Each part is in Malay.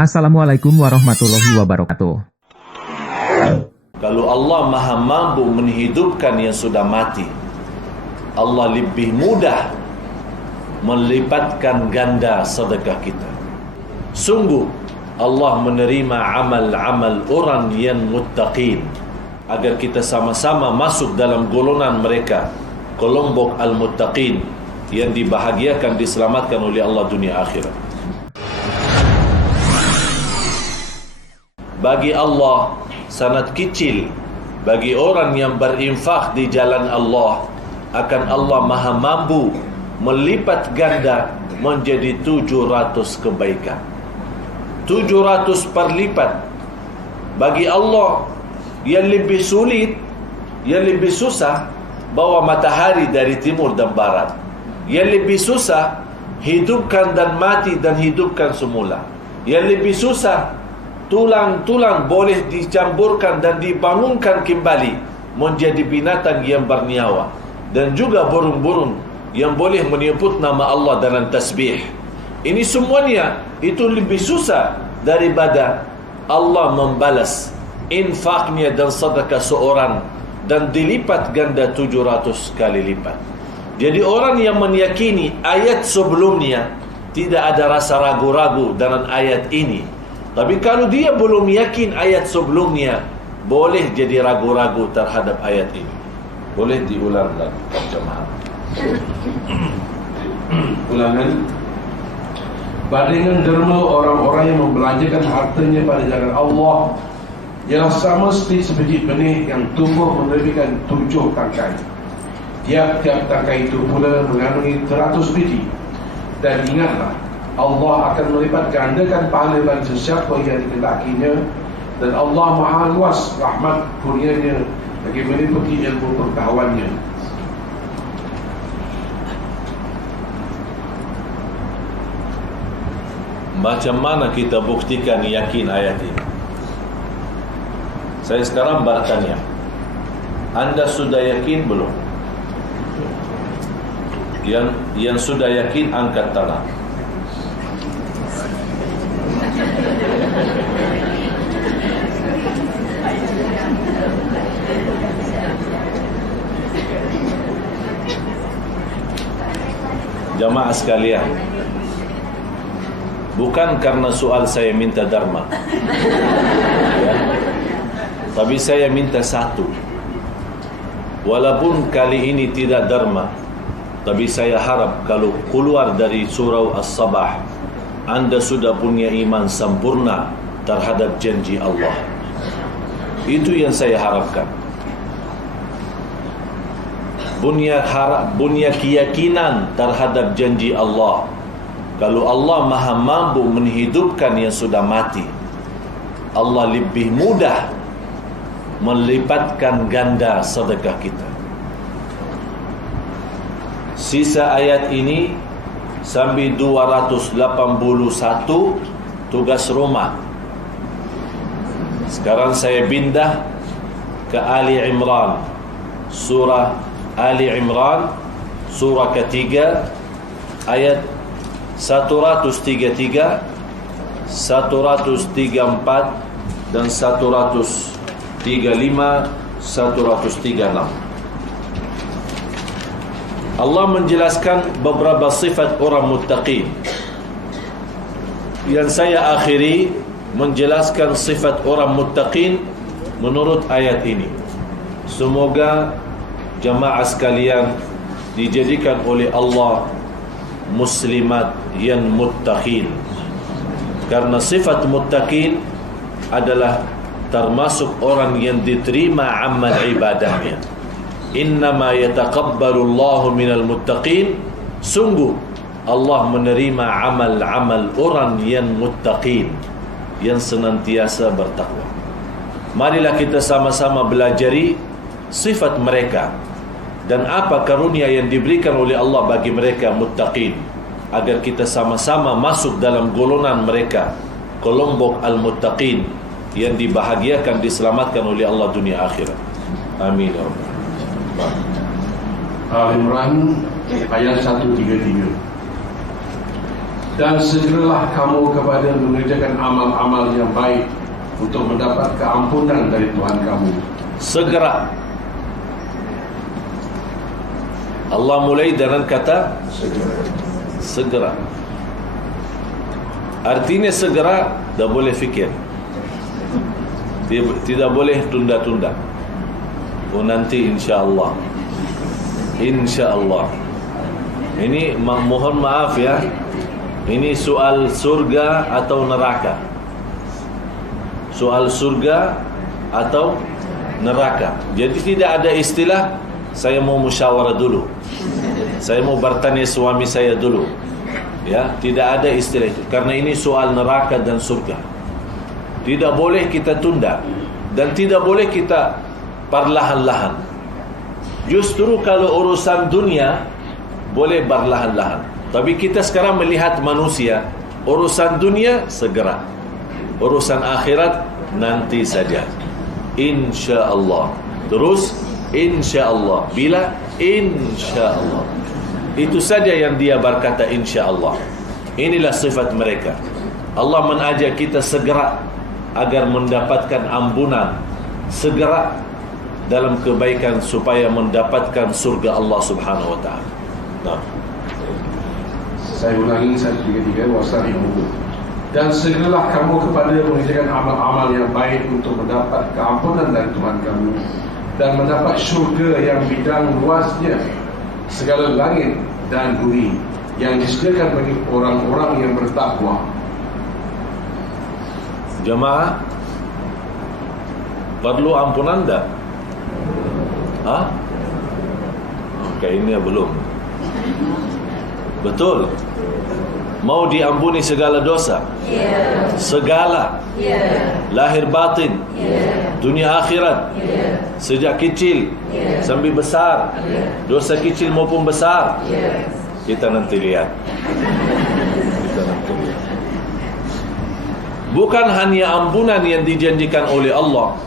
Assalamualaikum warahmatullahi wabarakatuh. Kalau Allah maha mampu menghidupkan yang sudah mati, Allah lebih mudah melipatkan ganda sedekah kita. Sungguh Allah menerima amal-amal orang yang muttaqin, agar kita sama-sama masuk dalam golongan mereka, kelompok al-muttaqin yang dibahagiakan, diselamatkan oleh Allah dunia akhirat. Bagi Allah sangat kecil, bagi orang yang berinfak di jalan Allah, akan Allah maha mampu melipat ganda menjadi 700 kebaikan. 700 perlipat. Bagi Allah yang lebih sulit, yang lebih susah bawa matahari dari timur dan barat. Yang lebih susah hidupkan dan mati dan hidupkan semula. Yang lebih susah tulang-tulang boleh dicampurkan dan dibangunkan kembali menjadi binatang yang bernyawa, dan juga burung-burung yang boleh menyebut nama Allah dalam tasbih. Ini semuanya itu lebih susah daripada Allah membalas infaknya dan sedekah seorang dan dilipat ganda 700 kali lipat. Jadi orang yang meyakini ayat sebelumnya tidak ada rasa ragu-ragu dengan ayat ini. Tapi kalau dia belum yakin ayat sebelumnya, boleh jadi ragu-ragu terhadap ayat ini. Boleh diulang lagi jemaah. Ulangan. Bandingan derma orang-orang yang membelanjakan hartanya pada jalan Allah ialah sama seperti benih yang tumbuh menerbitkan 7 tangkai. Tiap-tiap tangkai itu pula mengandungi 100 biji. Dan ingatlah, Allah akan melipat gandakan pahala sesiapa yang dikehendakinya, dan Allah maha luas rahmat kurnianya bagi meliputi ilmu pengetahuannya. Macam mana kita buktikan yakin ayat ini? Saya sekarang bertanya, Anda sudah yakin belum? Yang sudah yakin angkat tangan. Jamaah sekalian, bukan karena soal saya minta dharma, ya, tapi saya minta satu. Walaupun kali ini tidak dharma, tapi saya harap kalau keluar dari surau As-Sabah, Anda sudah punya iman sempurna terhadap janji Allah. Itu yang saya harapkan. Punya keyakinan terhadap janji Allah. Kalau Allah maha mampu menghidupkan yang sudah mati, Allah lebih mudah melipatkan ganda sedekah kita. Sisa ayat ini sampai 281 tugas rumah. Sekarang saya pindah ke Ali Imran, surah Ali Imran, surah ketiga, ayat 133, 134 dan 135, 136. Allah menjelaskan beberapa sifat orang muttaqin. Yang saya akhiri menjelaskan sifat orang muttaqin menurut ayat ini. Semoga jamaah sekalian dijadikan oleh Allah muslimat yang muttaqin. Karena sifat muttaqin adalah termasuk orang yang diterima amal ibadahnya. Innama yataqabbalu Allahu minal muttaqin. Sungguh Allah menerima amal-amal orang yang muttaqin, yang senantiasa bertakwa. Marilah kita sama-sama belajari sifat mereka dan apa karunia yang diberikan oleh Allah bagi mereka muttaqin, agar kita sama-sama masuk dalam golongan mereka, kelompok al-muttaqin yang dibahagiakan, diselamatkan oleh Allah dunia akhirat. Amin ya rabbal Al-Imran ayat 133. Dan segeralah kamu kepada mengerjakan amal-amal yang baik untuk mendapat keampunan dari Tuhan kamu. Segera. Allah mulai dengan kata segera. Artinya segera, tak boleh fikir, tidak boleh tunda-tunda. Oh nanti insya-Allah. Insya-Allah. Ini mohon maaf ya. Ini soal surga atau neraka. Soal surga atau neraka. Jadi tidak ada istilah saya mau musyawarah dulu, saya mau bertanya suami saya dulu. Ya, tidak ada istilah itu. Karena ini soal neraka dan surga. Tidak boleh kita tunda dan tidak boleh kita perlahan-lahan. Justru kalau urusan dunia boleh berlahan-lahan. Tapi kita sekarang melihat manusia, urusan dunia segera, urusan akhirat nanti saja. Insya-Allah. Terus insya-Allah. Bila insya-Allah. Itu saja yang dia berkata insya-Allah. Inilah sifat mereka. Allah mengajak kita segera agar mendapatkan ampunan, segera dalam kebaikan supaya mendapatkan surga Allah Subhanahu wa taala. Nah. Saya ulangi 133 wasari'u. Dan segeralah kamu kepada mengerjakan amal-amal yang baik untuk mendapat keampunan dari Tuhan kamu dan mendapat syurga yang bidang luasnya segala langit dan bumi yang disediakan bagi orang-orang yang bertakwa. Jemaah, perlu ampunan tak? Hah? Kayaknya belum. Betul. Mau diampuni segala dosa? Segala. Lahir batin. Dunia akhirat. Sejak kecil sampai besar. Dosa kecil maupun besar. Kita nanti lihat. Kita nanti lihat. Bukan hanya ampunan yang dijanjikan oleh Allah,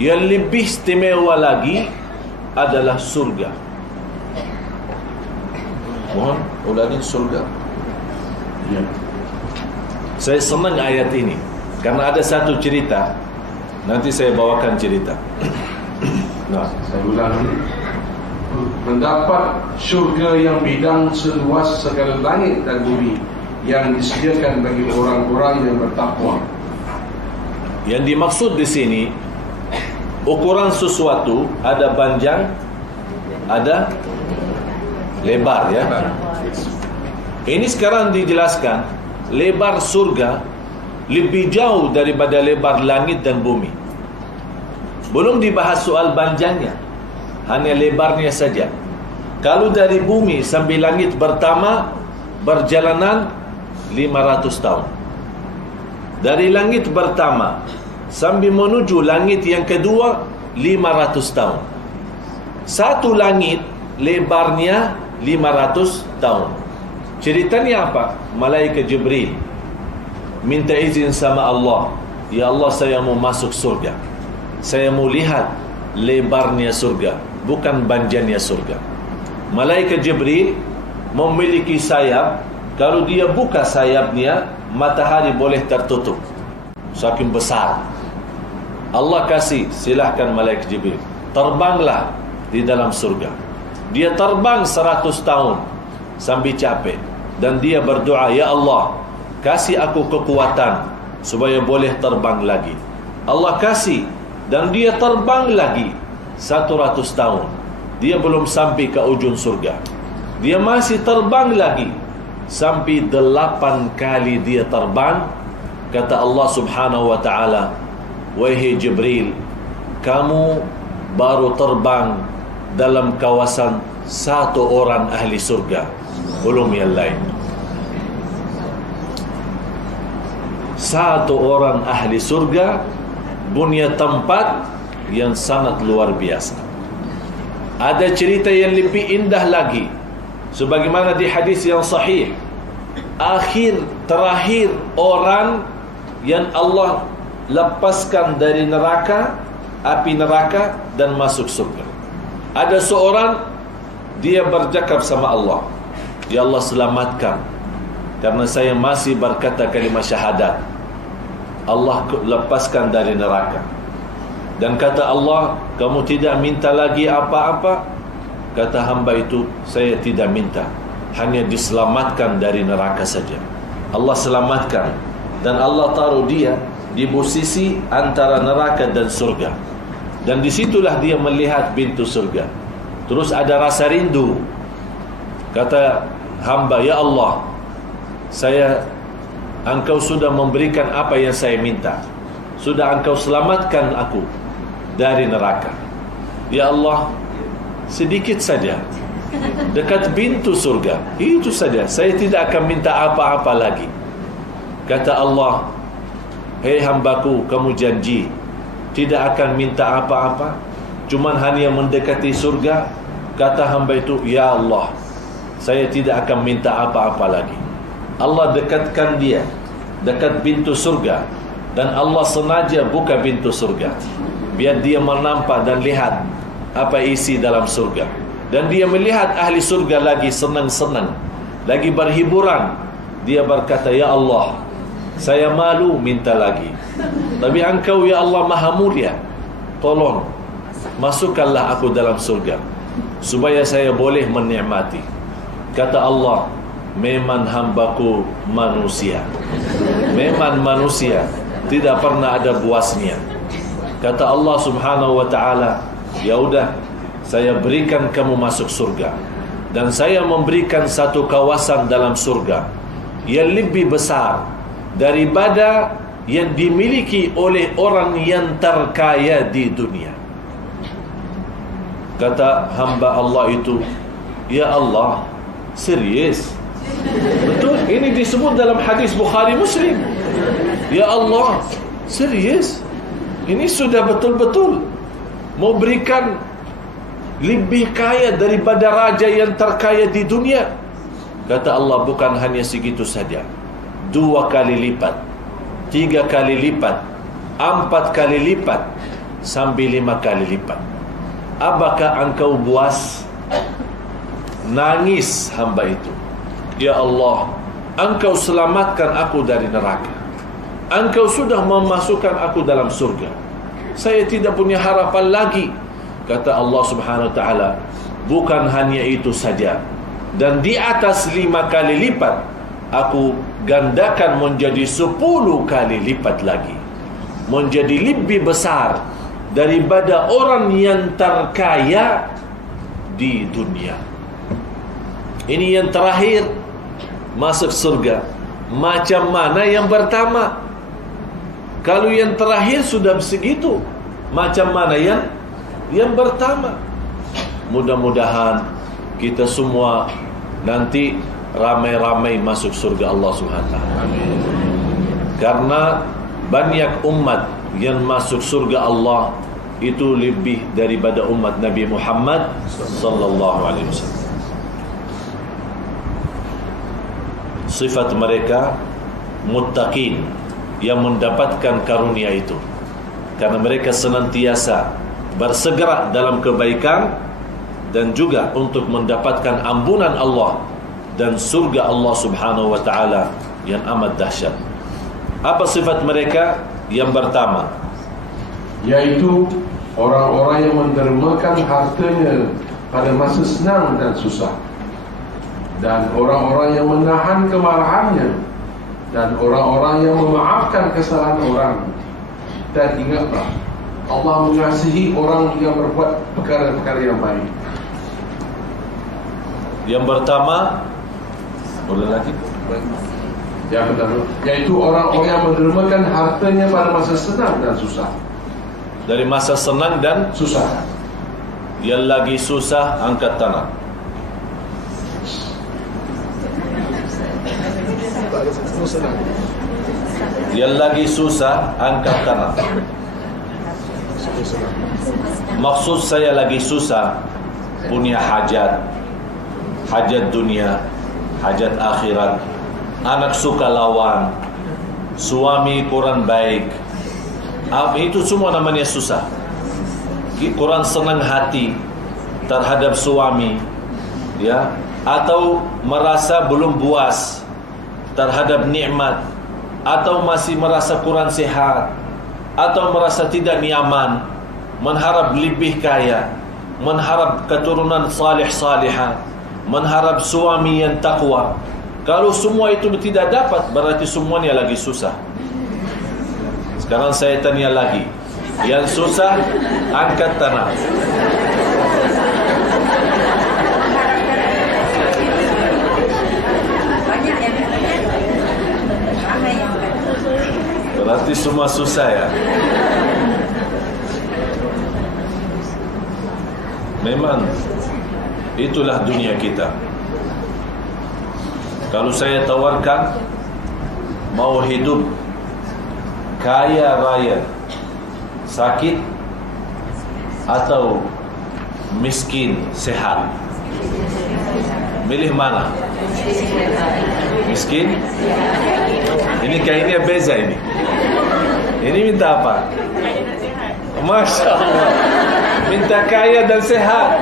yang lebih istimewa lagi adalah surga. Mohon ulangi surga. Ya. Saya senang ayat ini karena ada satu cerita. Nanti saya bawakan cerita. Nah, saya ulangi. Mendapat syurga yang bidang seluas segala langit dan bumi yang disediakan bagi orang-orang yang bertakwa. Yang dimaksud di sini, ukuran sesuatu ada panjang, ada lebar ya. Ini sekarang dijelaskan lebar surga lebih jauh daripada lebar langit dan bumi. Belum dibahas soal panjangnya, hanya lebarnya saja. Kalau dari bumi sampai langit pertama berjalanan 500 tahun. Dari langit pertama sampai menuju langit yang kedua 500 tahun. Satu langit lebarnya 500 tahun. Ceritanya apa? Malaikat Jibril minta izin sama Allah, ya Allah, saya mau masuk surga. Saya mau lihat lebarnya surga, bukan panjangnya surga. Malaikat Jibril memiliki sayap. Kalau dia buka sayapnya, matahari boleh tertutup, saking besar. Allah kasih, silahkan malaikat Jibril, terbanglah di dalam surga. Dia terbang 100 tahun sampai capek, dan dia berdoa, ya Allah, kasih aku kekuatan supaya boleh terbang lagi. Allah kasih, dan dia terbang lagi 100 tahun. Dia belum sampai ke ujung surga. Dia masih terbang lagi sampai 8 kali dia terbang. Kata Allah Subhanahu wa ta'ala, wahai Jibril, kamu baru terbang dalam kawasan satu orang ahli surga, belum yang lain. Satu orang ahli surga punya tempat yang sangat luar biasa. Ada cerita yang lebih indah lagi, sebagaimana di hadis yang sahih, terakhir orang yang Allah lepaskan dari neraka, api neraka, dan masuk surga. Ada seorang, dia bercakap sama Allah, ya Allah, selamatkan karena saya masih berkata kalimat syahadat, Allah lepaskan dari neraka. Dan kata Allah, kamu tidak minta lagi apa-apa? Kata hamba itu, saya tidak minta, hanya diselamatkan dari neraka saja. Allah selamatkan, dan Allah taruh dia di posisi antara neraka dan surga. Dan disitulah dia melihat pintu surga. Terus ada rasa rindu. Kata hamba, ya Allah, Engkau sudah memberikan apa yang saya minta. Sudah Engkau selamatkan aku dari neraka. Ya Allah, sedikit saja dekat pintu surga, itu saja, saya tidak akan minta apa-apa lagi. Kata Allah, hei hambaku, kamu janji tidak akan minta apa-apa, cuman hanya mendekati surga. Kata hamba itu, ya Allah, saya tidak akan minta apa-apa lagi. Allah dekatkan dia dekat pintu surga, dan Allah sengaja buka pintu surga biar dia menampak dan lihat apa isi dalam surga. Dan dia melihat ahli surga lagi senang-senang, lagi berhiburan. Dia berkata, ya Allah, saya malu minta lagi, tapi Engkau ya Allah maha mulia, tolong masukkanlah aku dalam surga supaya saya boleh menikmati. Kata Allah, memang hambaku manusia, memang manusia, tidak pernah ada puasnya. Kata Allah subhanahu wa ta'ala, ya udah, saya berikan kamu masuk surga, dan saya memberikan satu kawasan dalam surga yang lebih besar daripada yang dimiliki oleh orang yang terkaya di dunia. Kata hamba Allah itu, ya Allah, serius? Betul, ini disebut dalam hadis Bukhari Muslim. Ya Allah, serius? Ini sudah betul-betul mau berikan lebih kaya daripada raja yang terkaya di dunia. Kata Allah, bukan hanya segitu saja, 2 kali lipat, 3 kali lipat, 4 kali lipat, sampai 5 kali lipat. Apakah engkau puas? Nangis hamba itu, ya Allah, Engkau selamatkan aku dari neraka, Engkau sudah memasukkan aku dalam surga, saya tidak punya harapan lagi. Kata Allah subhanahu wa ta'ala, bukan hanya itu saja, dan di atas 5 kali lipat, aku gandakan menjadi 10 kali lipat lagi, menjadi lebih besar daripada orang yang terkaya di dunia. Ini yang terakhir masuk surga. Macam mana yang pertama? Kalau yang terakhir sudah segitu, macam mana yang pertama? Mudah-mudahan kita semua nanti ramai-ramai masuk surga Allah Subhanahu wa ta'ala. Karena banyak umat yang masuk surga Allah itu lebih daripada umat Nabi Muhammad sallallahu alaihi wasallam. Sifat mereka muttaqin, yang mendapatkan karunia itu karena mereka senantiasa bersegera dalam kebaikan, dan juga untuk mendapatkan ampunan Allah dan surga Allah subhanahu wa ta'ala yang amat dahsyat. Apa sifat mereka? Yang pertama, yaitu orang-orang yang mendermakan hartanya pada masa senang dan susah, dan orang-orang yang menahan kemarahannya, dan orang-orang yang memaafkan kesalahan orang. Dan ingatlah, Allah mengasihi orang yang berbuat perkara-perkara yang baik. Yang pertama, boleh lagi? Yang pertama, yaitu orang-orang yang mendermakan hartanya pada masa senang dan susah. Dari masa senang dan Susah. yang lagi susah, angkat tangan. Yang lagi susah, angkat tangan. Maksud saya lagi susah, punya hajat, hajat dunia, hajat akhirat, anak suka lawan, suami kurang baik, itu semua namanya susah. Kurang senang hati terhadap suami, ya, atau merasa belum puas terhadap nikmat, atau masih merasa kurang sehat, atau merasa tidak nyaman, mengharap lebih kaya, mengharap keturunan salih-salihah, mengharap suami yang takwa. Kalau semua itu tidak dapat, berarti semuanya lagi susah. Sekarang saya tanya lagi, yang susah angkat tangan. Berarti semua susah ya. Memang itulah dunia kita. Kalau saya tawarkan, mau hidup kaya raya, sakit, atau miskin sehat, milih mana? Miskin? Ini kayaknya beza ini. Ini minta apa? Masya Allah, minta kaya dan sehat.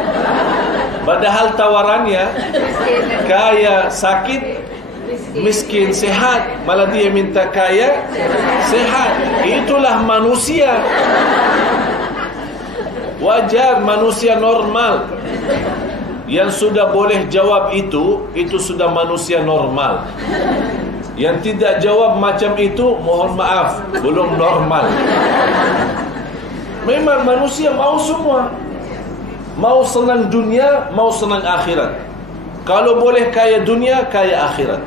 Padahal tawarannya kaya, sakit, miskin, sehat. Malah dia minta kaya, sehat. Itulah manusia. Wajar, manusia normal. Yang sudah boleh jawab itu sudah manusia normal. Yang tidak jawab macam itu, mohon maaf, belum normal. Memang manusia mau semua. Mau senang dunia, mau senang akhirat. Kalau boleh kaya dunia, kaya akhirat.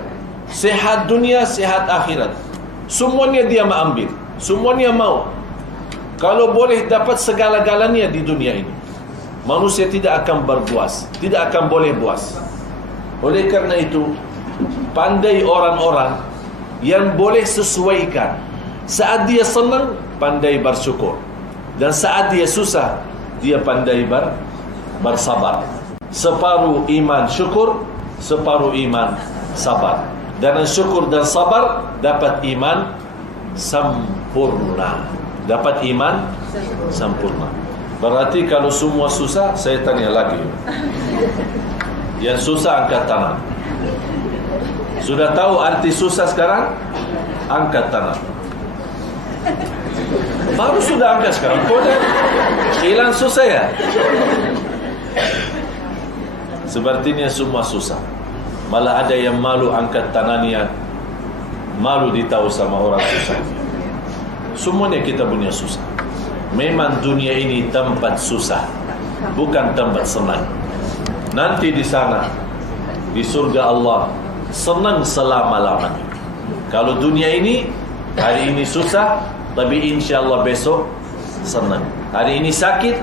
Sehat dunia, sehat akhirat. Semuanya dia mau ambil. Semuanya mau. Kalau boleh dapat segala-galanya di dunia ini, manusia tidak akan berpuas, tidak akan boleh puas. Oleh karena itu, pandai orang-orang yang boleh sesuaikan. Saat dia senang, pandai bersyukur. Dan saat dia susah, dia pandai bersabar. Separuh iman syukur, separuh iman sabar. Dan syukur dan sabar dapat iman sempurna. Dapat iman sempurna. Berarti kalau semua susah, saya tanya lagi. Yang susah angkat tangan. Sudah tahu arti susah sekarang? Angkat tangan. Baru sudah angkat sekarang. Kau dah hilang susah ya? Sepertinya semua susah. Malah ada yang malu angkat tangannya, malu ditahu sama orang susah. Semuanya kita punya susah. Memang dunia ini tempat susah, bukan tempat senang. Nanti di sana, di surga Allah, senang selama-lamanya. Kalau dunia ini, hari ini susah, tapi insyaAllah besok senang. Hari ini sakit,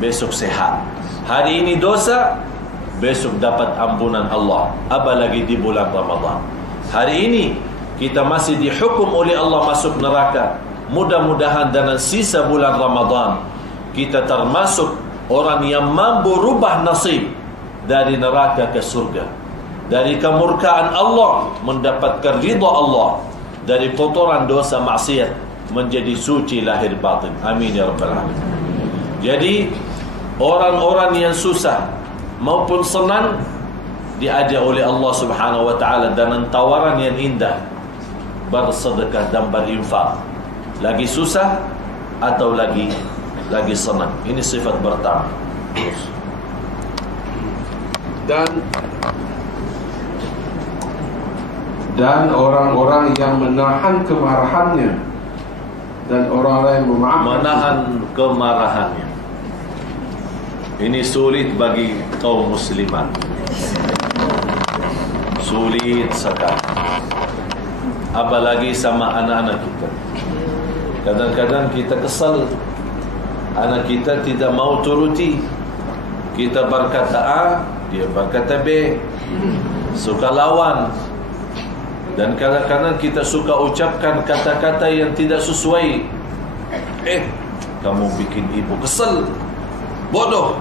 besok sehat. Hari ini dosa, besok dapat ampunan Allah. Apalagi di bulan Ramadan. Hari ini kita masih dihukum oleh Allah masuk neraka. Mudah-mudahan dalam sisa bulan Ramadan kita termasuk orang yang mampu rubah nasib dari neraka ke surga, dari kemurkaan Allah mendapatkan ridha Allah, dari kotoran dosa maksiat menjadi suci lahir batin. Amin ya rabbal alamin. Jadi orang-orang yang susah maupun senang diajak oleh Allah Subhanahu wa taala dengan tawaran yang indah, bersedekah dan berinfak. Lagi susah atau lagi senang. Ini sifat pertama. Dan orang-orang yang menahan kemarahannya, dan orang-orang yang memaafkan, menahan kemarahannya. Ini sulit bagi kaum muslimat. Sulit sekali. Apalagi sama anak-anak kita. Kadang-kadang kita kesal, anak kita tidak mau turuti. Kita berkata A, dia berkata B, suka lawan. Dan kadang-kadang kita suka ucapkan kata-kata yang tidak sesuai. Kamu bikin ibu kesal, bodoh,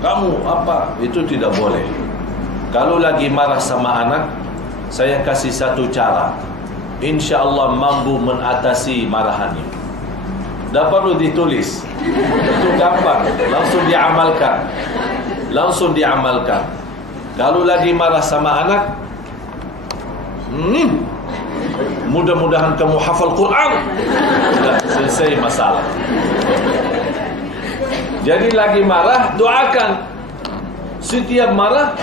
kamu apa. Itu tidak boleh. Kalau lagi marah sama anak, saya kasih satu cara, InsyaAllah mampu mengatasi marahannya. Tak perlu ditulis, itu gampang, langsung diamalkan. Kalau lagi marah sama anak, Mudah-mudahan kamu hafal Quran. Sudah selesai masalah. Jadi lagi marah, doakan. Setiap marah,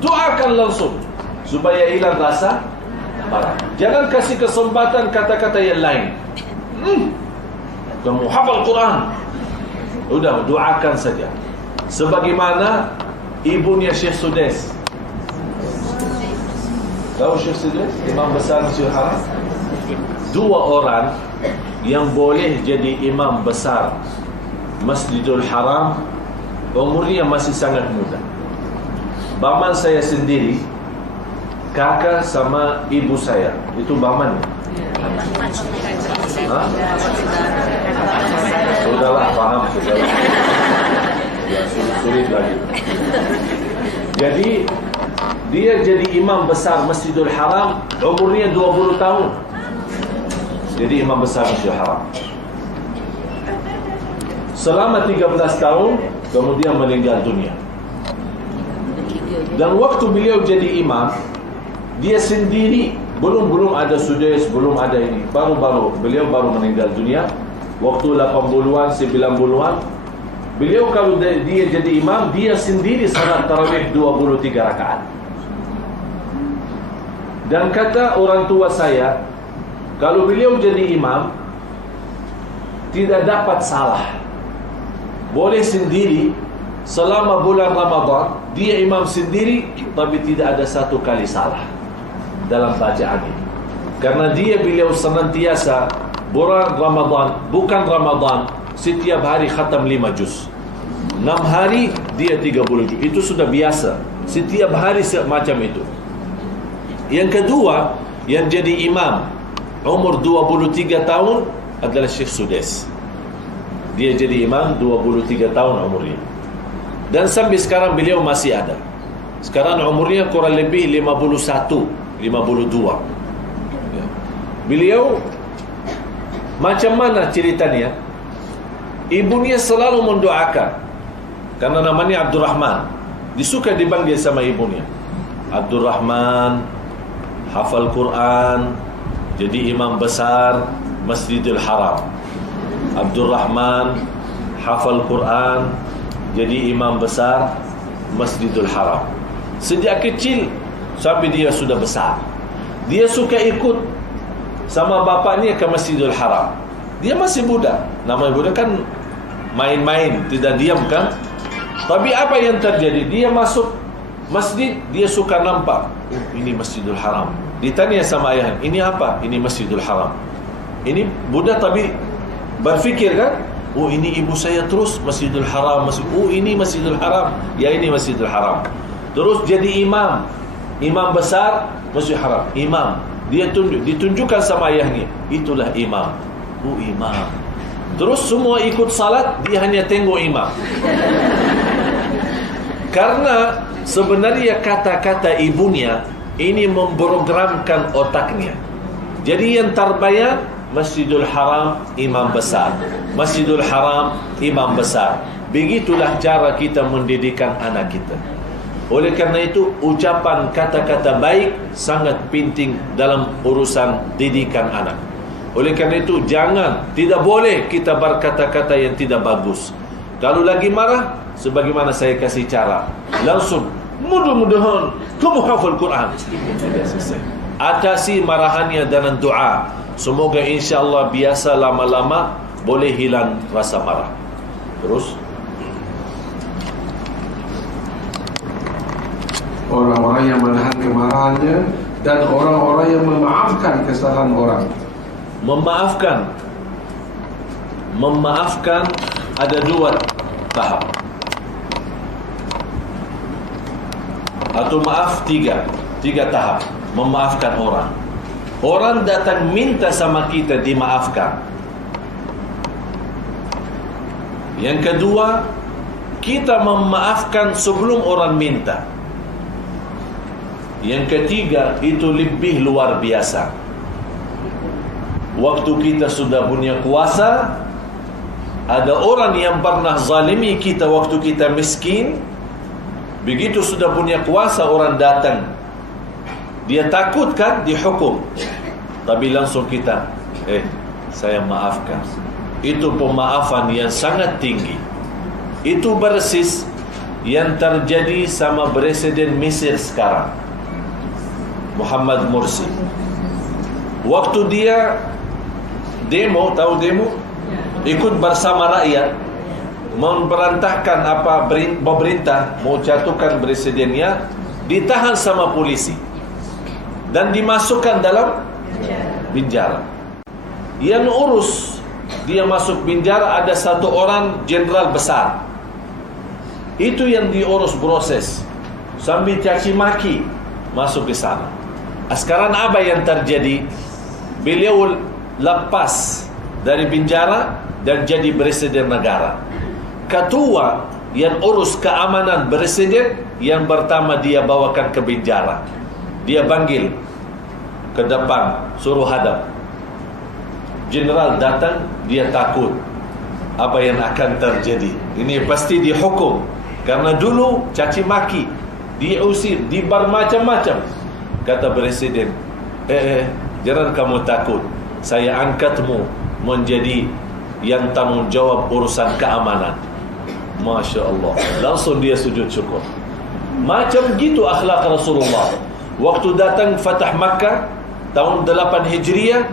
doakan langsung supaya hilang rasa marah. Jangan kasih kesempatan kata-kata yang lain. Kamu hafal Quran, udah doakan saja. Sebagaimana ibunya Syekh Sudais. Tahu Syekh Sudais, imam besar Masjidil Haram? Dua orang yang boleh jadi imam besar Masjidil Haram umurnya masih sangat muda. Baman saya sendiri, kakak sama ibu saya. Itu baman. Hah? Sudahlah, paham sudah. Ya, sulit lagi. Jadi dia jadi imam besar Masjidil Haram umurnya 20 tahun. Jadi imam besar Masjidil Haram. Selama 13 tahun kemudian meninggal dunia. Dan waktu beliau jadi imam, dia sendiri, belum ada Sudais, belum ada ini. Beliau baru meninggal dunia. Waktu 80-an, 90-an, beliau kalau dia jadi imam, dia sendiri salat tarawih 23 rakaat. Dan kata orang tua saya, kalau beliau jadi imam, tidak dapat salah. Boleh sendiri selama bulan Ramadan, dia imam sendiri, tapi tidak ada satu kali salah dalam bacaan ini. Karena beliau senantiasa bulan Ramadan, bukan Ramadan, setiap hari khatam 5 juz. 6 hari dia 30 juz. Itu sudah biasa. Setiap hari semacam itu. Yang kedua, yang jadi imam umur 23 tahun adalah Syekh Sudais. Dia jadi imam 23 tahun umurnya. Dan sampai sekarang beliau masih ada. Sekarang umurnya kurang lebih 51, 52. Ya. Beliau macam mana ceritanya? Ibunya selalu mendoakan. Karena namanya Abdurrahman. Disuka dipanggil sama ibunya. Abdurrahman hafal Quran, jadi imam besar Masjidil Haram. Abdurrahman hafal Quran, jadi imam besar Masjidil Haram. Sejak kecil sampai dia sudah besar, dia suka ikut sama bapaknya ke Masjidil Haram. Dia masih budak. Namanya budak kan main-main, tidak diam kan. Tapi apa yang terjadi? Dia masuk masjid, dia suka nampak, ini Masjidil Haram. Ditanya sama ayahnya, ini apa? Ini Masjidil Haram. Ini budak tapi berfikir kan, oh ini ibu saya terus Masjidil Haram, oh ini Masjidil Haram, ya ini Masjidil Haram. Terus jadi imam besar Masjidil Haram, imam. Dia ditunjukkan sama ayahnya, itulah imam. Oh imam. Terus semua ikut salat, dia hanya tengok imam. Karena sebenarnya kata-kata ibunya ini memprogramkan otaknya. Jadi yang terbayang, Masjidil Haram imam besar, Masjidil Haram imam besar. Begitulah cara kita mendidikkan anak kita. Oleh karena itu, ucapan kata-kata baik sangat penting dalam urusan didikan anak. Oleh karena itu, tidak boleh kita berkata-kata yang tidak bagus. Kalau lagi marah, sebagaimana saya kasih cara, langsung, mudah-mudahan kamu hafal Quran. Tidak selesai. Atasi marahannya dengan doa. Semoga insyaAllah biasa lama-lama boleh hilang rasa marah. Terus orang-orang yang menahan kemarahannya dan orang-orang yang memaafkan kesalahan orang. Memaafkan ada 2 tahap, atau maaf 3 tahap. Memaafkan orang. Orang datang minta sama kita dimaafkan. Yang kedua, kita memaafkan sebelum orang minta. Yang ketiga, itu lebih luar biasa. Waktu kita sudah punya kuasa, ada orang yang pernah zalimi kita waktu kita miskin. Begitu sudah punya kuasa, orang datang Dia takut kan dihukum, tapi langsung kita saya maafkan. Itu pemaafan yang sangat tinggi. Itu persis yang terjadi sama Presiden Mesir sekarang, Muhammad Morsi. Waktu dia demo, tahu demo? Ikut bersama rakyat memberantahkan apa pemerintah mau jatuhkan presidennya, ditahan sama polisi dan dimasukkan dalam penjara. Yang urus dia masuk penjara ada satu orang jenderal besar. Itu yang diurus proses sambil caci maki masuk ke sana. Sekarang apa yang terjadi? Beliau lepas dari penjara dan jadi presiden negara. Ketua yang urus keamanan presiden yang pertama dia bawakan ke penjara. Dia panggil ke depan, suruh hadap. General datang, dia takut apa yang akan terjadi. Ini pasti dihukum karena dulu caci maki, diusir, dibar macam-macam. Kata presiden, jangan kamu takut, saya angkatmu menjadi yang tanggung jawab urusan keamanan. Masya Allah, langsung dia sujud syukur. Macam gitu akhlak Rasulullah. Waktu datang Fatah Makkah tahun 8 Hijriah,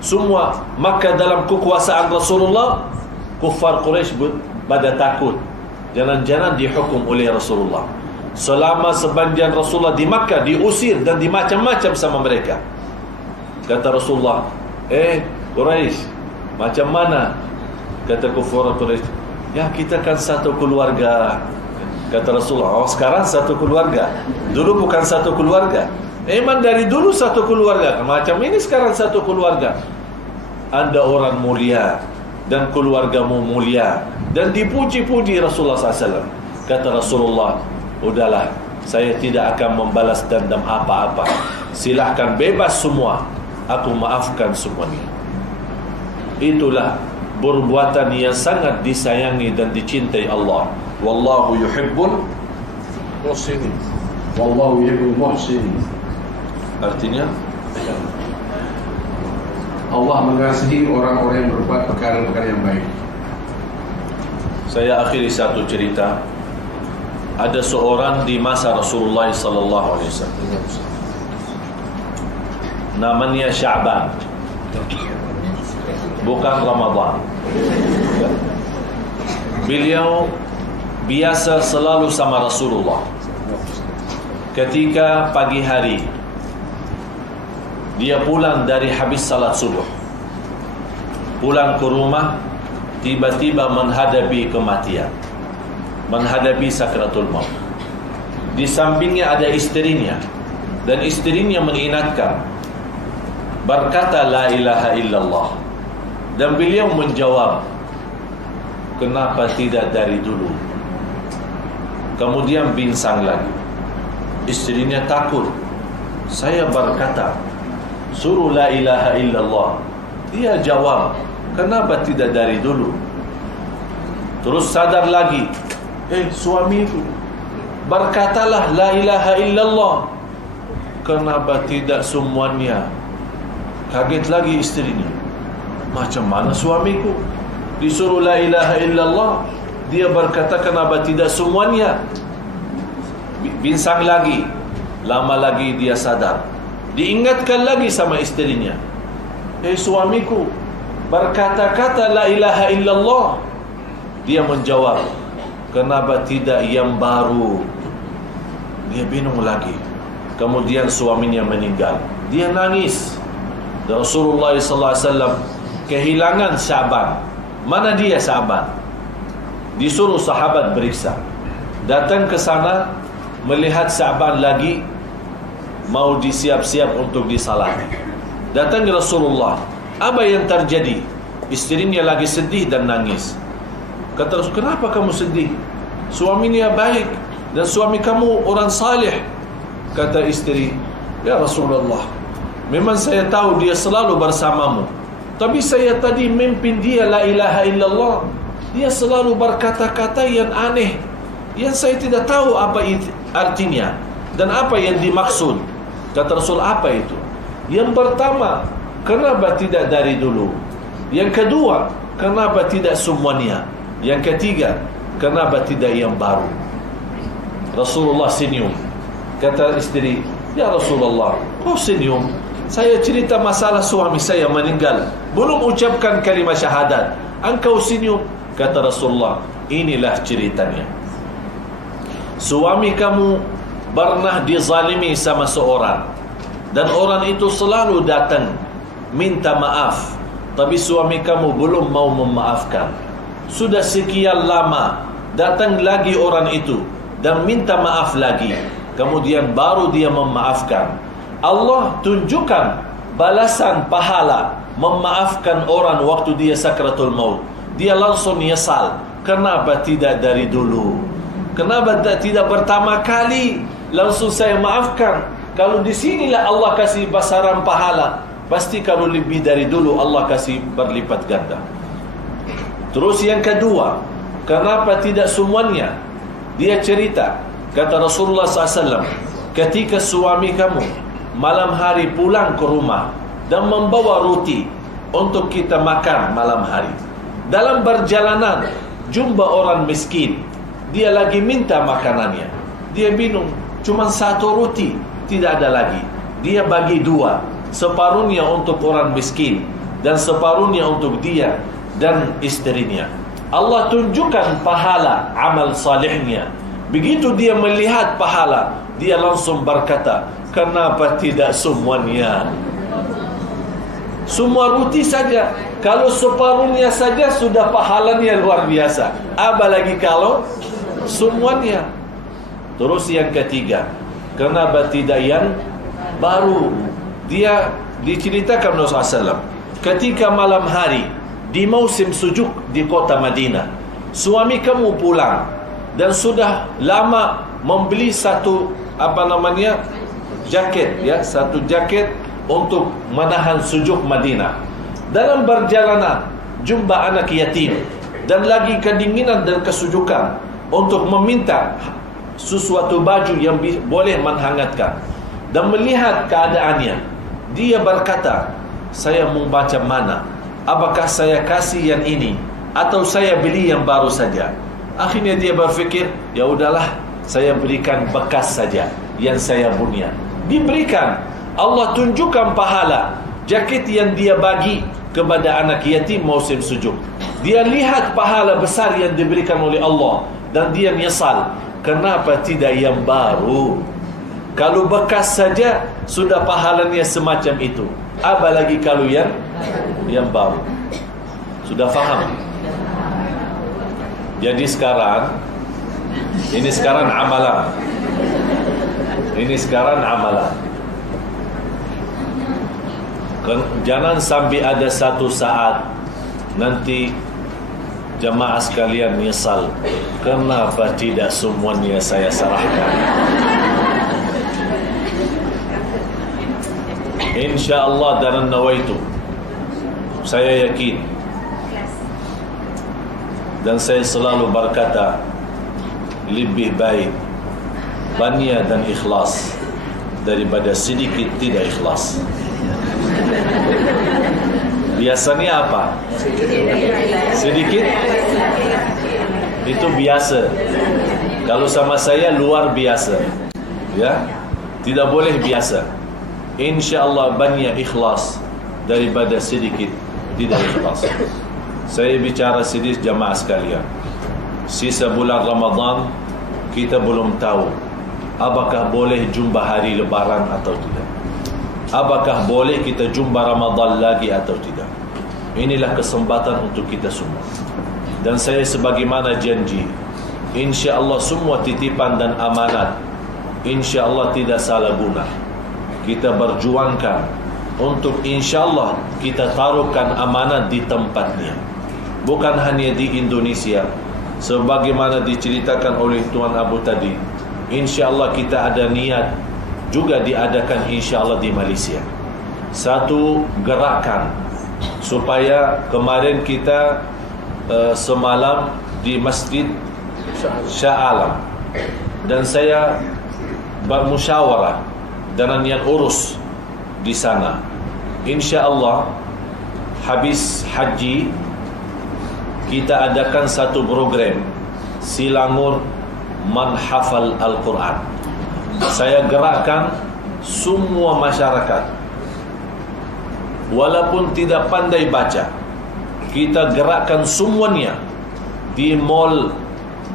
semua Makkah dalam kekuasaan Rasulullah, kuffar Quraisy pada takut. Jangan-jangan dihukum oleh Rasulullah. Selama sepanjang Rasulullah di Makkah diusir dan dimacam-macam sama mereka. Kata Rasulullah, Quraisy, macam mana? Kata kuffar Quraisy, ya kita kan satu keluarga. Kata Rasulullah, sekarang satu keluarga, dulu bukan satu keluarga. Emang dari dulu satu keluarga, macam ini sekarang satu keluarga. Anda orang mulia dan keluargamu mulia, dan dipuji-puji Rasulullah SAW. Kata Rasulullah, udahlah, saya tidak akan membalas dendam apa-apa. Silahkan bebas semua, aku maafkan semuanya. Itulah perbuatan yang sangat disayangi dan dicintai Allah. Wallahu yuhibbul muhsinin. Wallahu yuhibbul muhsinin. Artinya Allah mengasihi orang-orang yang berbuat perkara-perkara yang baik. Saya akhiri satu cerita. Ada seorang di masa Rasulullah sallallahu alaihi wasallam. Namanya Sya'ban. Bukan Ramadan. Beliau biasa selalu sama Rasulullah. Ketika pagi hari dia pulang dari habis salat subuh, pulang ke rumah, tiba-tiba menghadapi kematian, menghadapi sakratul maut. Di sampingnya ada istrinya, dan istrinya mengingatkan, berkata la ilaha illallah. Dan beliau menjawab, kenapa tidak dari dulu? Kemudian binsang lagi. Istrinya takut. Saya berkata, suruh la ilaha illallah. Dia jawab, kenapa tidak dari dulu? Terus sadar lagi, suamiku, berkatalah la ilaha illallah. Kenapa tidak semuanya? Kaget lagi istrinya. Macam mana suamiku disuruh la ilaha illallah, dia berkata kenapa tidak semuanya? Binsang lagi. Lama lagi dia sadar. Diingatkan lagi sama istrinya, suamiku, berkata-kata la ilaha illallah. Dia menjawab, kenapa tidak yang baru? Dia bingung lagi. Kemudian suaminya meninggal. Dia nangis. Rasulullah SAW kehilangan Sya'ban. Mana dia Sya'ban? Disuruh sahabat beriksa. Datang ke sana, melihat Sya'ban lagi mau disiap-siap untuk disalati. Datang ke Rasulullah, apa yang terjadi? Istrinya lagi sedih dan nangis. Kata Rasul, kenapa kamu sedih? Suaminya baik dan suami kamu orang saleh. Kata istri, ya Rasulullah, memang saya tahu dia selalu bersamamu, tapi saya tadi mimpi dia la ilaha illallah. Dia selalu berkata-kata yang aneh, yang saya tidak tahu apa artinya dan apa yang dimaksud. Kata Rasul, apa itu? Yang pertama, kenapa tidak dari dulu? Yang kedua, kenapa tidak semuanya? Yang ketiga, kenapa tidak yang baru? Rasulullah senyum. Kata istri, ya Rasulullah, kau senyum? Saya cerita masalah suami saya meninggal, belum ucapkan kalimat syahadat, engkau senyum. Kata Rasulullah, inilah ceritanya. Suami kamu pernah dizalimi sama seorang, dan orang itu selalu datang minta maaf, tapi suami kamu belum mau memaafkan. Sudah sekian lama datang lagi orang itu dan minta maaf lagi, kemudian baru dia memaafkan. Allah tunjukkan balasan pahala memaafkan orang waktu dia sakratul maut. Dia langsung nyesal, kenapa tidak dari dulu? Kenapa tidak pertama kali langsung saya maafkan? Kalau di sinilah Allah kasih basaran pahala, pasti kalau lebih dari dulu Allah kasih berlipat ganda. Terus yang kedua, kenapa tidak semuanya? Dia cerita, kata Rasulullah SAW, ketika suami kamu malam hari pulang ke rumah dan membawa roti untuk kita makan malam hari, dalam perjalanan jumpa orang miskin, dia lagi minta makanannya, dia bingung, cuma satu roti, tidak ada lagi. Dia bagi dua, separuhnya untuk orang miskin dan separuhnya untuk dia dan istrinya. Allah tunjukkan pahala amal salihnya. Begitu dia melihat pahala, dia langsung berkata, kenapa tidak semuanya? Semua roti saja, kalau separuhnya saja sudah pahalanya luar biasa, apalagi kalau semuanya. Terus yang ketiga, kenapa tidak yang baru? Dia diceritakan Rasulullah SAW, ketika malam hari di musim sejuk di kota Madinah, suami kamu pulang dan sudah lama membeli satu jaket, ya, satu jaket untuk menahan sejuk Madinah. Dalam perjalanan jumpa anak yatim dan lagi kedinginan dan kesujukan, untuk meminta sesuatu baju yang boleh menghangatkan. Dan melihat keadaannya, dia berkata, saya mau macam mana? Apakah saya kasih yang ini atau saya beli yang baru saja? Akhirnya dia berfikir, ya udahlah, saya berikan bekas saja yang saya punya. Diberikan. Allah tunjukkan pahala jaket yang dia bagi kepada anak yatim musim sejuk. Dia lihat pahala besar yang diberikan oleh Allah dan dia menyesal, kenapa tidak yang baru? Kalau bekas saja sudah pahalanya semacam itu, apalagi kalau yang baru. Sudah faham? Jadi sekarang amalan. Ini sekarang amalan. Jangan sampai ada satu saat nanti jamaah sekalian menyesal, kenapa tidak semuanya saya serahkan. InsyaAllah dan nawaitu, saya yakin dan saya selalu berkata, lebih baik bania dan ikhlas daripada sedikit tidak ikhlas. Biasanya apa? Sedikit itu biasa. Kalau sama saya luar biasa, ya, tidak boleh biasa. InsyaAllah banyak ikhlas daripada sedikit tidak ikhlas. Saya bicara sedih jamaah sekalian, sisa bulan Ramadan kita belum tahu apakah boleh jumpa hari lebaran atau tidak, apakah boleh kita jumpa Ramadan lagi atau tidak. Inilah kesempatan untuk kita semua. Dan saya sebagaimana janji, InsyaAllah semua titipan dan amanat InsyaAllah tidak salah guna. Kita berjuangkan untuk InsyaAllah kita taruhkan amanat di tempatnya. Bukan hanya di Indonesia, sebagaimana diceritakan oleh Tuan Abu tadi, InsyaAllah kita ada niat juga diadakan InsyaAllah di Malaysia satu gerakan, supaya kemarin kita semalam di Masjid Shah Alam, dan saya bermusyawarah dan yang urus di sana. InsyaAllah habis haji kita adakan satu program Silangur Menghafal Al-Quran. Saya gerakkan semua masyarakat, walaupun tidak pandai baca, kita gerakkan semuanya di mall,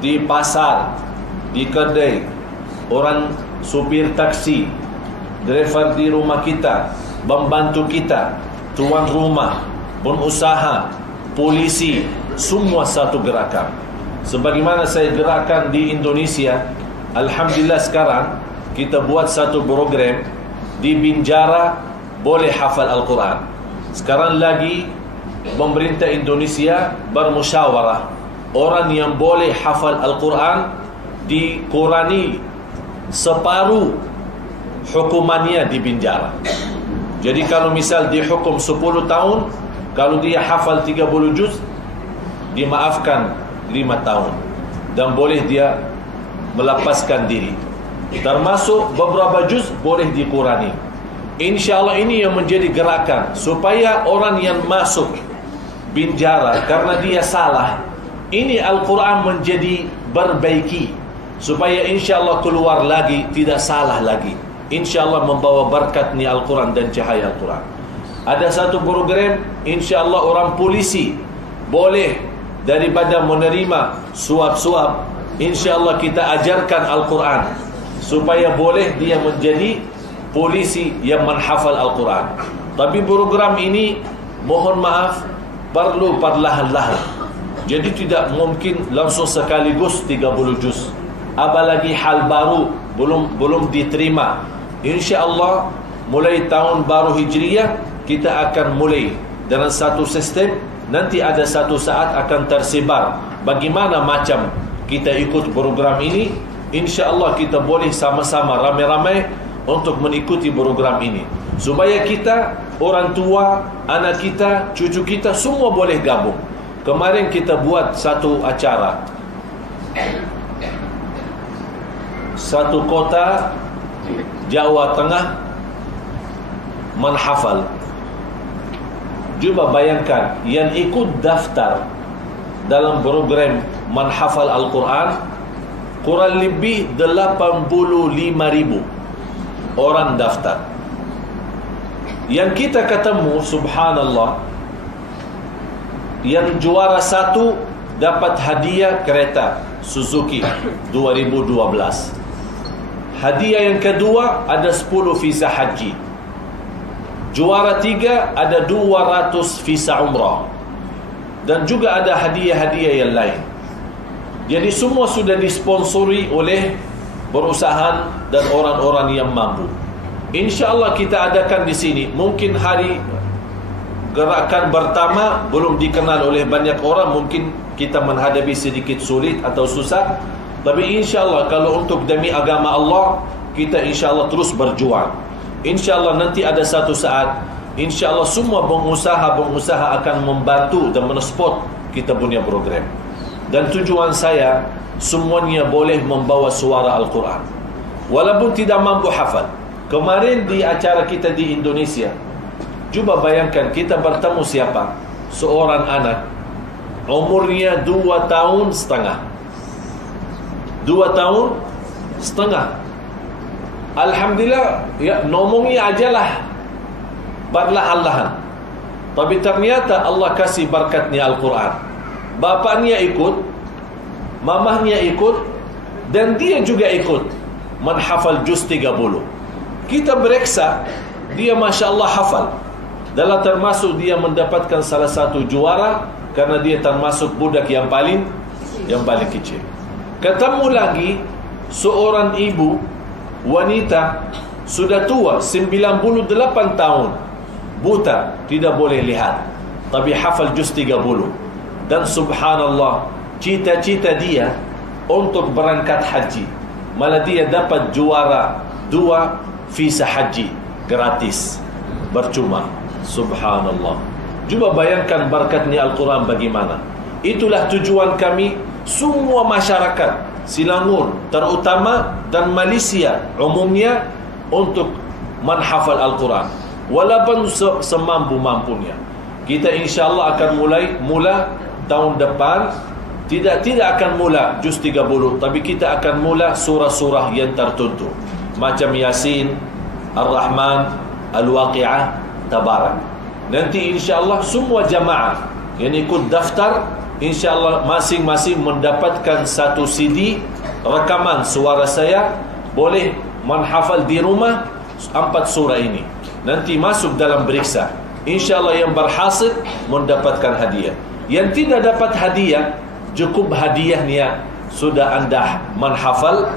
di pasar, di kedai, orang supir taksi, driver di rumah kita, pembantu kita, tuan rumah, pengusaha, polisi, semua satu gerakan. Sebagaimana saya gerakkan di Indonesia, alhamdulillah sekarang kita buat satu program di Binjara boleh hafal Al-Quran. Sekarang lagi pemerintah Indonesia bermusyawarah, orang yang boleh hafal Al-Quran dikurani separuh hukumannya di Binjara. Jadi kalau misal dihukum 10 tahun, kalau dia hafal 30 juz, dimaafkan 5 tahun dan boleh dia melepaskan diri. Termasuk beberapa juz boleh dikurangi. InsyaAllah ini yang menjadi gerakan supaya orang yang masuk Binjara karena dia salah, ini Al-Quran menjadi berbaiki, supaya insyaAllah keluar lagi tidak salah lagi. InsyaAllah membawa berkat ni Al-Quran dan cahaya Al-Quran. Ada satu program insyaAllah orang polisi boleh daripada menerima suap-suap, insyaAllah kita ajarkan Al-Quran supaya boleh dia menjadi polisi yang menghafal Al-Quran. Tapi program ini mohon maaf perlu perlahan-lahan. Jadi tidak mungkin langsung sekaligus 30 juz. Apalagi hal baru belum diterima. InsyaAllah mulai tahun baru Hijriyah kita akan mulai dengan satu sistem. Nanti ada satu saat akan tersebar bagaimana macam kita ikut program ini. InsyaAllah kita boleh sama-sama ramai-ramai untuk mengikuti program ini, supaya kita, orang tua, anak kita, cucu kita semua boleh gabung. Kemarin kita buat satu acara, satu kota Jawa Tengah menghafal. Cuba bayangkan yang ikut daftar dalam program menghafal Al-Quran kurang lebih 85,000 orang daftar. Yang kita ketemu, subhanallah, yang juara satu dapat hadiah kereta Suzuki 2012. Hadiah yang kedua ada 10 visa haji. Juara 3 ada 200 visa umrah. Dan juga ada hadiah-hadiah yang lain. Jadi semua sudah disponsori oleh perusahaan dan orang-orang yang mampu. InsyaAllah kita adakan di sini. Mungkin hari gerakan pertama belum dikenal oleh banyak orang, mungkin kita menghadapi sedikit sulit atau susah. Tapi insyaAllah kalau untuk demi agama Allah, kita insyaAllah terus berjuang. InsyaAllah nanti ada satu saat, InsyaAllah semua pengusaha akan membantu dan mensupport kita punya program. Dan tujuan saya, semuanya boleh membawa suara Al-Quran walaupun tidak mampu hafal. Kemarin di acara kita di Indonesia, cuba bayangkan kita bertemu siapa? Seorang anak, umurnya 2 tahun setengah. 2 tahun setengah. Alhamdulillah, ya, ngomongnya ajalah perlahan-lahan. Tapi ternyata Allah kasih berkatnya Al-Quran. Bapaknya ikut, mamahnya ikut, dan dia juga ikut menghafal juz 30. Kita bereksa, dia Masya Allah hafal. Dalam termasuk dia mendapatkan salah satu juara karena dia termasuk budak yang paling kecil. Ketemu lagi seorang ibu wanita sudah tua 98 tahun, buta, tidak boleh lihat, tapi hafal juz 30. Dan subhanallah, cita-cita dia untuk berangkat haji, malah dia dapat juara 2 visa haji gratis, percuma. Subhanallah. Cuba bayangkan berkatnya Al-Quran bagaimana. Itulah tujuan kami, semua masyarakat Selangor terutama dan Malaysia umumnya, untuk menghafal Al-Quran. Walaupun semampu-mampunya. Kita insya-Allah akan mula tahun depan. Tidak akan mula juz 30, tapi kita akan mula surah-surah yang tertentu. Macam Yasin, Ar-Rahman, Al-Waqi'ah, Tabarak. Nanti insya-Allah semua jamaah yang ikut daftar, insya-Allah masing-masing mendapatkan satu CD rekaman suara saya, boleh menghafal di rumah 4 surah ini. Nanti masuk dalam periksa. Insya-Allah yang berhasil mendapatkan hadiah. Yang tidak dapat hadiah, cukup hadiahnya sudah anda menghafal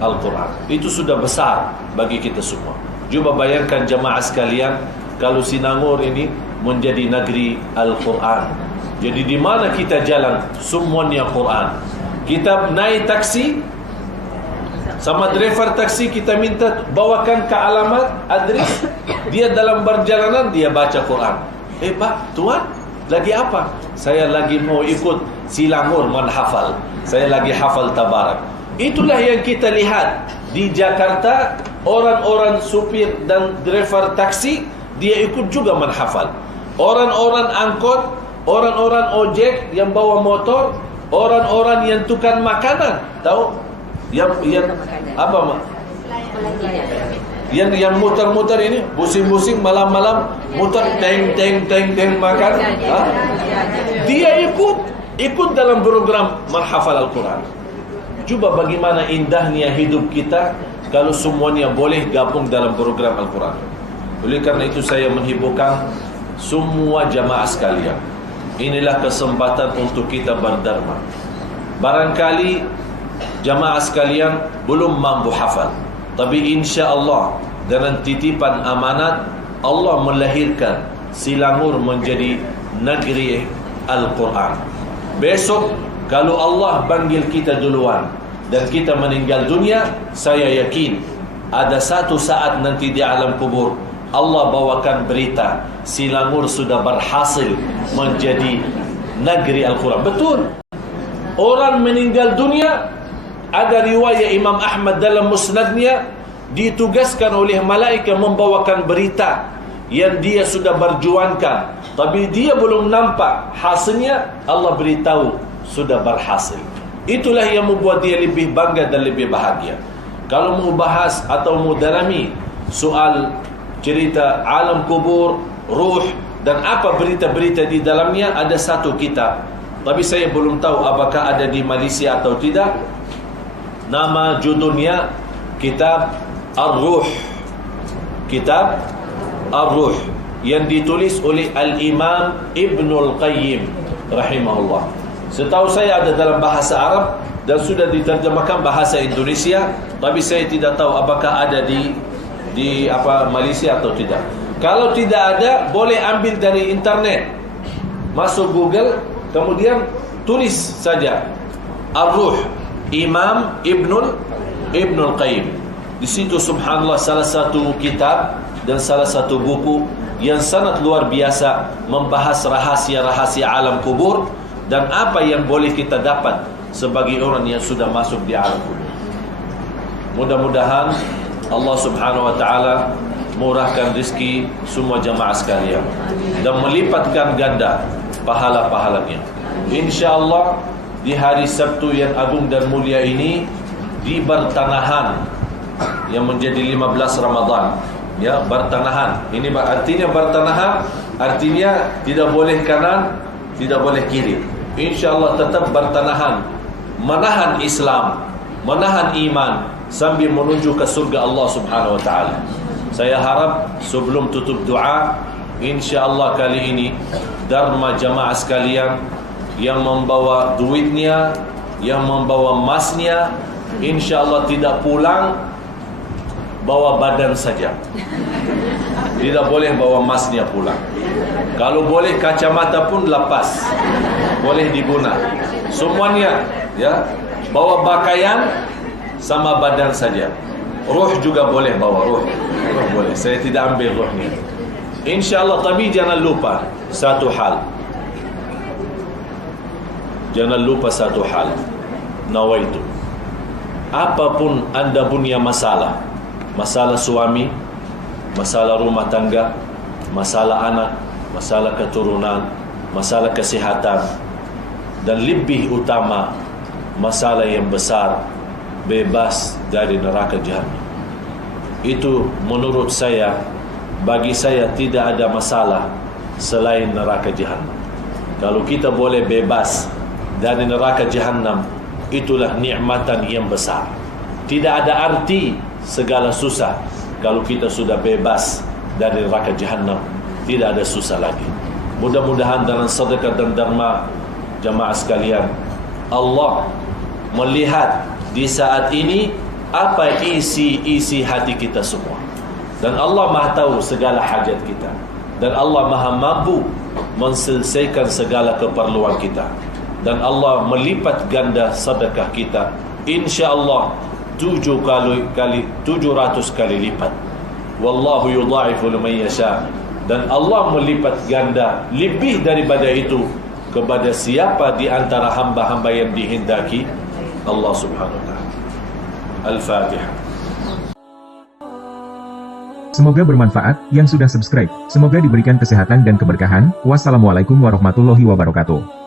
Al-Quran. Itu sudah besar bagi kita semua. Cuba bayangkan jemaah sekalian, kalau Sinangor ini menjadi negeri Al-Quran. Jadi di mana kita jalan, semuanya Quran. Kita naik taksi, sama driver taksi kita minta bawakan ke alamat, address. Dia dalam perjalanan, dia baca Quran. Pak, tuan, lagi apa? Saya lagi mau ikut Selangor menghafal. Saya lagi hafal Tabarak. Itulah yang kita lihat di Jakarta. Orang-orang supir dan driver taksi, dia ikut juga menghafal. Orang-orang angkot, orang-orang ojek yang bawa motor, orang-orang yang tukang makanan, tahu? Yang apa mak? Yang muter-muter ini, busing-busing malam-malam muter teng makan. Dia ikut dalam program menghafal Al-Quran. Coba bagaimana indahnya hidup kita kalau semuanya boleh gabung dalam program Al-Quran. Oleh karena itu saya menghiburkan semua jamaah sekalian. Inilah kesempatan untuk kita berdharma. Barangkali jamaah sekalian belum mampu hafal, tapi insya-Allah dengan titipan amanat Allah melahirkan Selangor menjadi negeri Al-Quran. Besok kalau Allah panggil kita duluan dan kita meninggal dunia, saya yakin ada satu saat nanti di alam kubur Allah bawakan berita Selangor sudah berhasil menjadi negeri Al-Quran. Betul. Orang meninggal dunia, ada riwayat Imam Ahmad dalam musnadnya, ditugaskan oleh malaikat membawakan berita yang dia sudah berjuangkan, tapi dia belum nampak hasilnya. Allah beritahu sudah berhasil. Itulah yang membuat dia lebih bangga dan lebih bahagia. Kalau mau bahas atau mau dalami soal cerita alam kubur, ruh dan apa berita-berita di dalamnya, ada satu kitab, tapi saya belum tahu apakah ada di Malaysia atau tidak. Nama judulnya Kitab Ar-Ruh. Kitab Ar-Ruh yang ditulis oleh Al-Imam Ibnul Qayyim rahimahullah. Setahu saya ada dalam bahasa Arab dan sudah diterjemahkan bahasa Indonesia, tapi saya tidak tahu apakah ada di Malaysia atau tidak. Kalau tidak ada, boleh ambil dari internet. Masuk Google, kemudian tulis saja Ar-Ruh Imam Ibnul Qayyim. Di situ subhanallah salah satu kitab dan salah satu buku yang sangat luar biasa membahas rahasia-rahasia alam kubur dan apa yang boleh kita dapat sebagai orang yang sudah masuk di alam kubur. Mudah-mudahan Allah subhanahu wa ta'ala murahkan rezeki semua jamaah sekalian dan melipatkan ganda pahala-pahalanya. InsyaAllah di hari Sabtu yang agung dan mulia ini, di Bertanahan yang menjadi 15 Ramadan, ya, Bertanahan. Ini artinya Bertanahan, artinya tidak boleh kanan, tidak boleh kiri. InsyaAllah tetap bertanahan, menahan Islam, menahan iman sambil menuju ke surga Allah subhanahu wa ta'ala. Saya harap sebelum tutup doa, insyaAllah kali ini dharma jamaah sekalian yang membawa duitnya, yang membawa emasnya, insyaAllah tidak pulang, bawa badan saja. Tidak boleh bawa emasnya pulang. Kalau boleh kacamata pun lepas, boleh diguna. Semuanya, ya, bawa pakaian sama badan saja. Ruh juga boleh bawa, ruh boleh. Saya tidak ambil ruhnya, InsyaAllah. Tapi jangan lupa satu hal. Jangan lupa satu hal. Nawaitu. Apapun anda punya masalah, masalah suami, masalah rumah tangga, masalah anak, masalah keturunan, masalah kesihatan, dan lebih utama masalah yang besar, bebas dari neraka jahanam. Itu menurut saya, bagi saya tidak ada masalah selain neraka jahanam. Kalau kita boleh bebas dari neraka jahanam, itulah nikmatan yang besar. Tidak ada arti segala susah. Kalau kita sudah bebas dari neraka jahanam, tidak ada susah lagi. Mudah-mudahan dengan sedekah dan derma, jamaah sekalian, Allah melihat di saat ini apa isi hati kita semua. Dan Allah Maha tahu segala hajat kita. Dan Allah Maha mampu menyelesaikan segala keperluan kita. Dan Allah melipat ganda sedekah kita, InsyaAllah 700 kali lipat. Wallahu yudha'ifu liman yasha. Dan Allah melipat ganda lebih daripada itu kepada siapa di antara hamba-hamba yang dihendaki Allah Subhanahu wa taala. Al-Fatihah. Semoga bermanfaat yang sudah subscribe. Semoga diberikan kesehatan dan keberkahan. Wassalamualaikum warahmatullahi wabarakatuh.